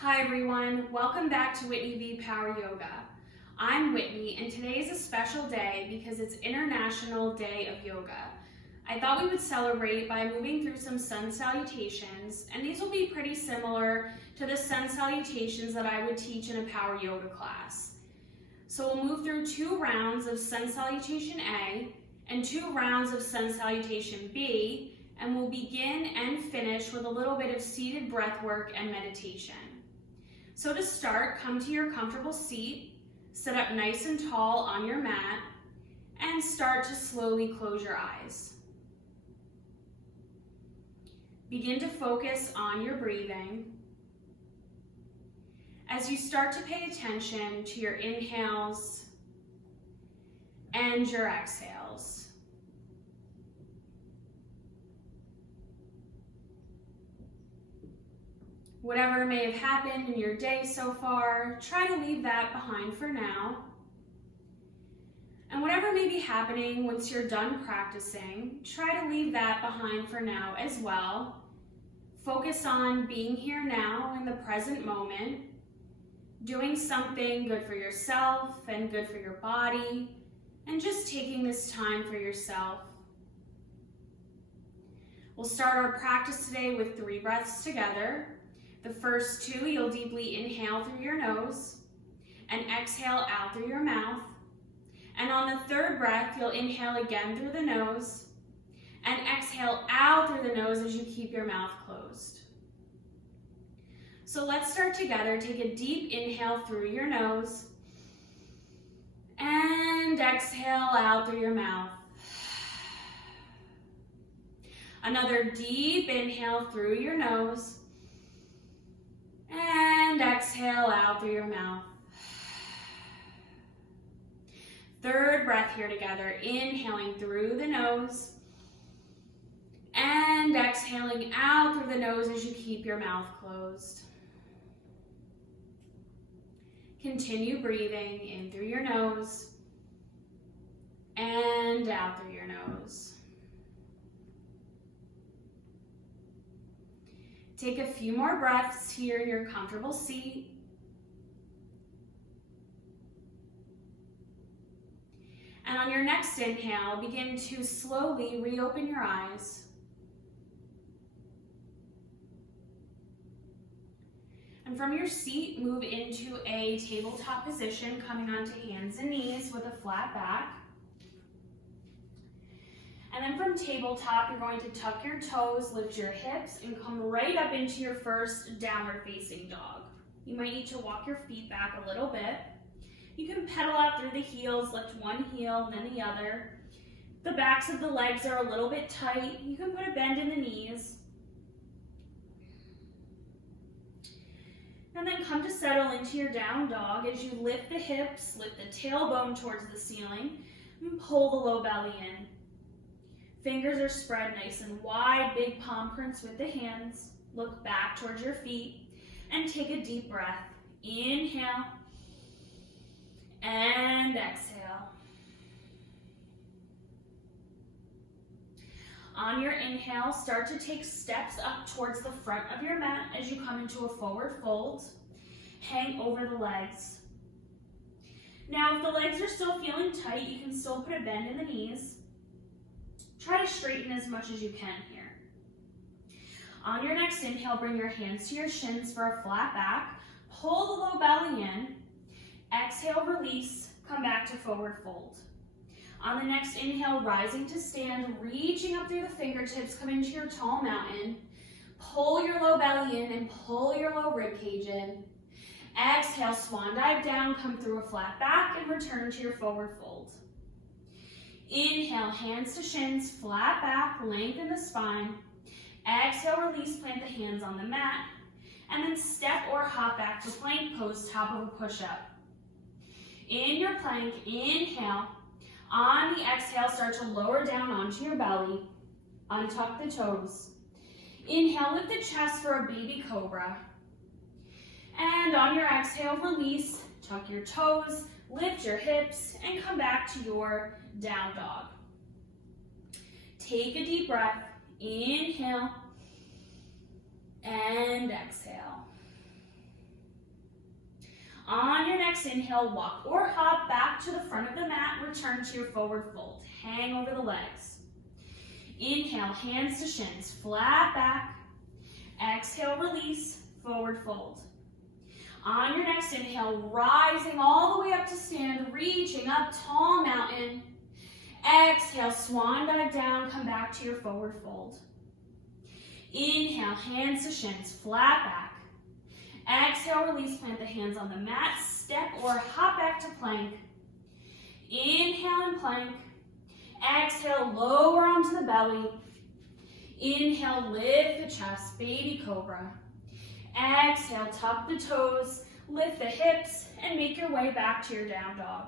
Hi everyone, welcome back to Whitney V Power Yoga. I'm Whitney and today is a special day because it's International Day of Yoga. I thought we would celebrate by moving through some sun salutations, and these will be pretty similar to the sun salutations that I would teach in a power yoga class. So we'll move through 2 rounds of sun salutation A and 2 rounds of sun salutation B, and we'll begin and finish with a little bit of seated breath work and meditation. So to start, come to your comfortable seat, sit up nice and tall on your mat, and start to slowly close your eyes. Begin to focus on your breathing. As you start to pay attention to your inhales and your exhales. Whatever may have happened in your day so far, try to leave that behind for now. And whatever may be happening once you're done practicing, try to leave that behind for now as well. Focus on being here now in the present moment, doing something good for yourself and good for your body, and just taking this time for yourself. We'll start our practice today with 3 breaths together. The first 2, you'll deeply inhale through your nose and exhale out through your mouth. And on the 3rd breath, you'll inhale again through the nose and exhale out through the nose as you keep your mouth closed. So let's start together. Take a deep inhale through your nose and exhale out through your mouth. Another deep inhale through your nose and exhale out through your mouth. 3rd breath here together, inhaling through the nose and exhaling out through the nose as you keep your mouth closed. Continue breathing in through your nose and out through your nose. Take a few more breaths here in your comfortable seat. And on your next inhale, begin to slowly reopen your eyes. And from your seat, move into a tabletop position, coming onto hands and knees with a flat back. And then from tabletop, you're going to tuck your toes, lift your hips, and come right up into your first downward facing dog. You might need to walk your feet back a little bit. You can pedal out through the heels, lift one heel and then the other. The backs of the legs are a little bit tight. You can put a bend in the knees. And then come to settle into your down dog as you lift the hips, lift the tailbone towards the ceiling, and pull the low belly in. Fingers are spread nice and wide, big palm prints with the hands. Look back towards your feet and take a deep breath. Inhale and exhale. On your inhale, start to take steps up towards the front of your mat as you come into a forward fold. Hang over the legs. Now, if the legs are still feeling tight, you can still put a bend in the knees. Try to straighten as much as you can here. On your next inhale, bring your hands to your shins for a flat back. Pull the low belly in. Exhale, release, come back to forward fold. On the next inhale, rising to stand, reaching up through the fingertips, come into your tall mountain. Pull your low belly in and pull your low rib cage in. Exhale, swan dive down, come through a flat back and return to your forward fold. Inhale, hands to shins, flat back, lengthen the spine. Exhale, release, plant the hands on the mat. And then step or hop back to plank pose, top of a push-up. In your plank, inhale. On the exhale, start to lower down onto your belly. Untuck the toes. Inhale, lift the chest for a baby cobra. And on your exhale, release, tuck your toes, lift your hips, and come back to your down dog. Take a deep breath. Inhale and exhale. next inhale, walk or hop back to the front of the mat, return to your forward fold. Hang over the legs. Inhale, hands to shins, flat back. Exhale, release, forward fold. On your next inhale, rising all the way up to stand, reaching up, tall mountain. Exhale, swan dive down, come back to your forward fold. Inhale, hands to shins, flat back. Exhale, release, plant the hands on the mat, step or hop back to plank. Inhale and plank. Exhale, lower onto the belly. Inhale, lift the chest, baby cobra. Exhale, tuck the toes, lift the hips, and make your way back to your down dog.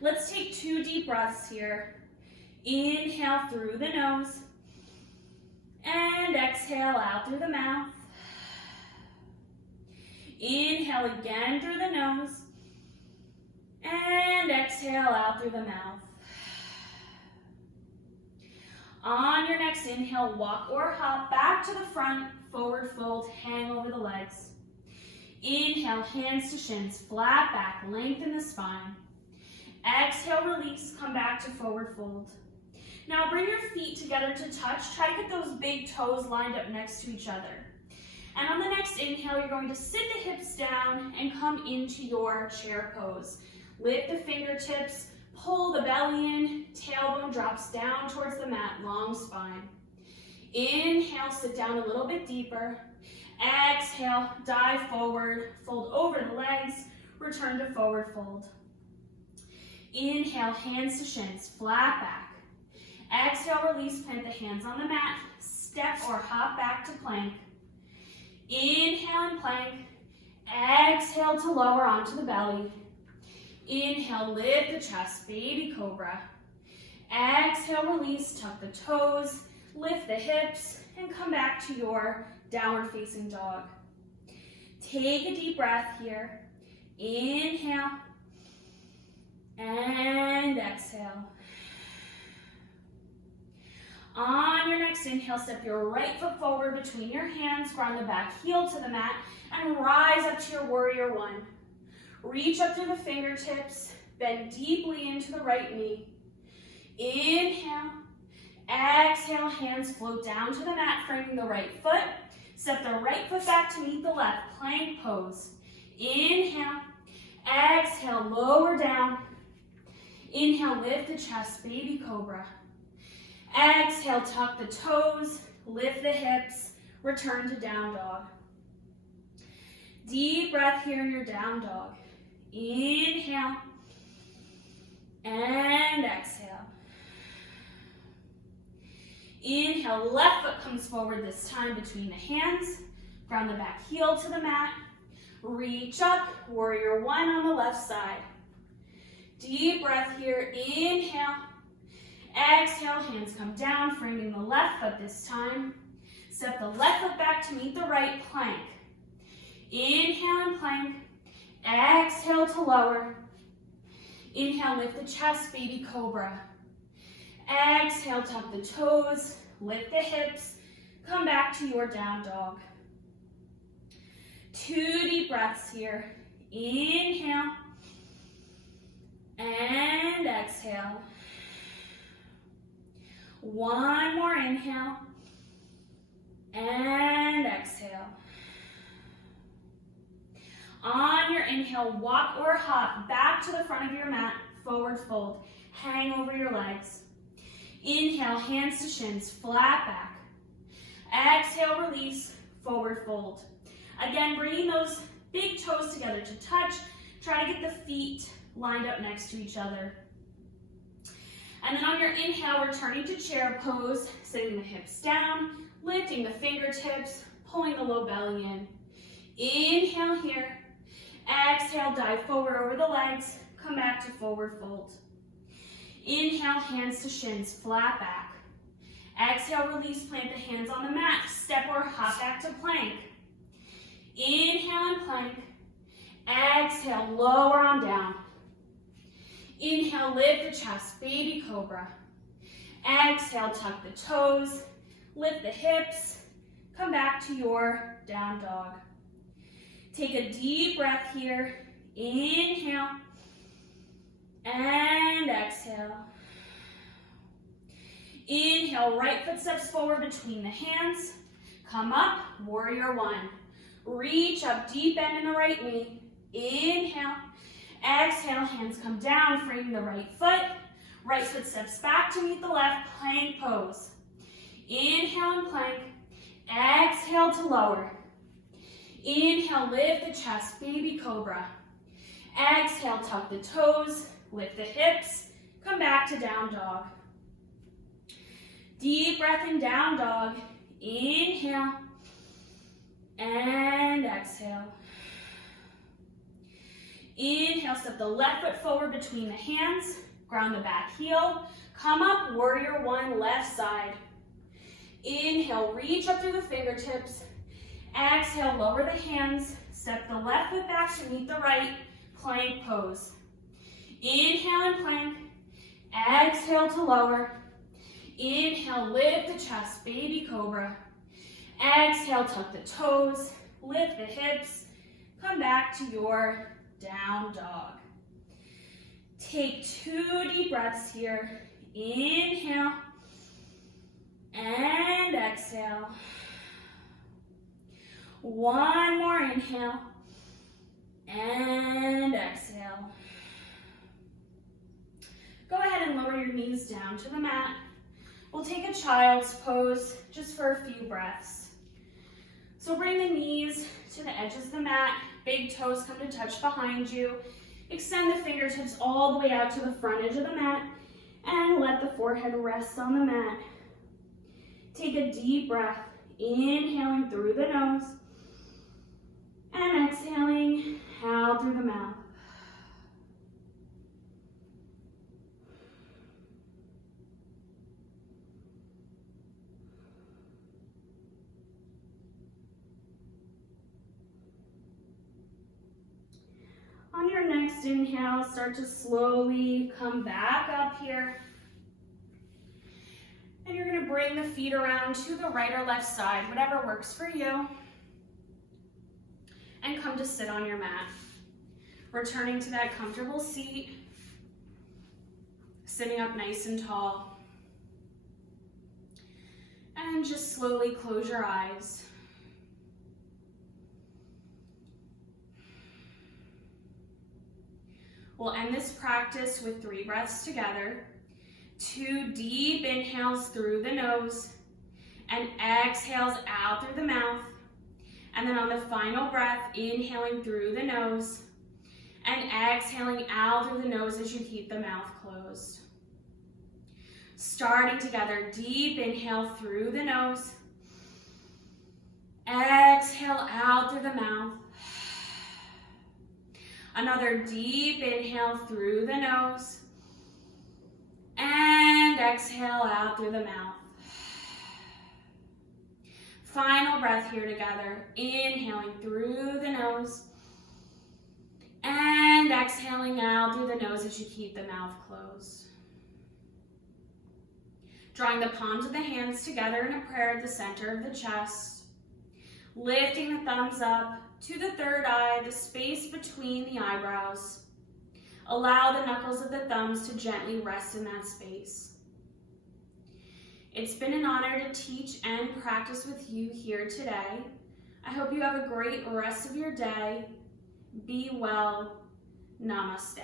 Let's take 2 deep breaths here. Inhale through the nose, and exhale out through the mouth. Inhale again through the nose, and exhale out through the mouth. On your next inhale, walk or hop back to the front, forward fold, hang over the legs. Inhale, hands to shins, flat back, lengthen the spine. Exhale, release, come back to forward fold. Now bring your feet together to touch. Try to get those big toes lined up next to each other. And on the next inhale, you're going to sit the hips down and come into your chair pose. Lift the fingertips, pull the belly in, tailbone drops down towards the mat, long spine. Inhale, sit down a little bit deeper. Exhale, dive forward, fold over the legs, return to forward fold. Inhale, hands to shins, flat back. Exhale, release, plant the hands on the mat, step or hop back to plank. Inhale and plank. Exhale to lower onto the belly. Inhale, lift the chest, baby cobra. Exhale, release, tuck the toes, lift the hips, and come back to your downward facing dog. Take a deep breath here. Inhale, and exhale. On your next inhale, step your right foot forward between your hands, ground the back heel to the mat, and rise up to your warrior one. Reach up through the fingertips, bend deeply into the right knee. Inhale, exhale, hands float down to the mat, framing the right foot. Step the right foot back to meet the left, plank pose. Inhale, exhale, lower down. Inhale, lift the chest, baby cobra. Exhale, tuck the toes, lift the hips, return to down dog. Deep breath here in your down dog. Inhale, and exhale. Inhale, left foot comes forward this time between the hands. Ground the back heel to the mat. Reach up, warrior one on the left side. Deep breath here, inhale. Exhale, hands come down, framing the left foot this time. Step the left foot back to meet the right, plank. Inhale and plank. Exhale to lower. Inhale, lift the chest, baby cobra. Exhale, tuck the toes, lift the hips, come back to your down dog. 2 deep breaths here. Inhale and exhale. 1 more inhale and exhale. On your inhale, walk or hop back to the front of your mat, forward fold. Hang over your legs. Inhale, hands to shins, flat back. Exhale, release, forward fold. Again, bringing those big toes together to touch. Try to get the feet lined up next to each other. And then on your inhale, returning to chair pose, sitting the hips down, lifting the fingertips, pulling the low belly in. Inhale here. Exhale, dive forward over the legs, come back to forward fold. Inhale, hands to shins, flat back. Exhale, release, plant the hands on the mat, step or hop back to plank. Inhale and plank. Exhale, lower on down. Inhale, lift the chest, baby cobra. Exhale, tuck the toes, lift the hips, come back to your down dog. Take a deep breath here. Inhale and exhale. Inhale, right foot steps forward between the hands. Come up, warrior one. Reach up, deep bend in the right knee. Inhale. Exhale, hands come down, frame the right foot. Right foot steps back to meet the left, plank pose. Inhale and plank. Exhale to lower. Inhale, lift the chest, baby cobra. Exhale, tuck the toes, lift the hips, come back to down dog. Deep breath in down dog. Inhale and exhale. Inhale, step the left foot forward between the hands, ground the back heel, come up, warrior one, left side. Inhale, reach up through the fingertips. Exhale, lower the hands, step the left foot back to meet the right, plank pose. Inhale and plank. Exhale to lower. Inhale, lift the chest, baby cobra. Exhale, tuck the toes, lift the hips, come back to your down dog. Take 2 deep breaths here. Inhale and exhale. One more inhale and exhale. Go ahead and lower your knees down to the mat. We'll take a child's pose just for a few breaths. So bring the knees to the edges of the mat. Big toes come to touch behind you. Extend the fingertips all the way out to the front edge of the mat and let the forehead rest on the mat. Take a deep breath, inhaling through the nose and exhaling out through the mouth. On your next inhale, start to slowly come back up here. And you're going to bring the feet around to the right or left side, whatever works for you. And come to sit on your mat. Returning to that comfortable seat. Sitting up nice and tall. And just slowly close your eyes. We'll end this practice with 3 breaths together. 2 deep inhales through the nose and exhales out through the mouth. And then on the final breath, inhaling through the nose and exhaling out through the nose as you keep the mouth closed. Starting together, deep inhale through the nose. Exhale out through the mouth. Another deep inhale through the nose. And exhale out through the mouth. Final breath here together. Inhaling through the nose. And exhaling out through the nose as you keep the mouth closed. Drawing the palms of the hands together in a prayer at the center of the chest. Lifting the thumbs up to the third eye, the space between the eyebrows. Allow the knuckles of the thumbs to gently rest in that space. It's been an honor to teach and practice with you here today. I hope you have a great rest of your day. Be well. Namaste.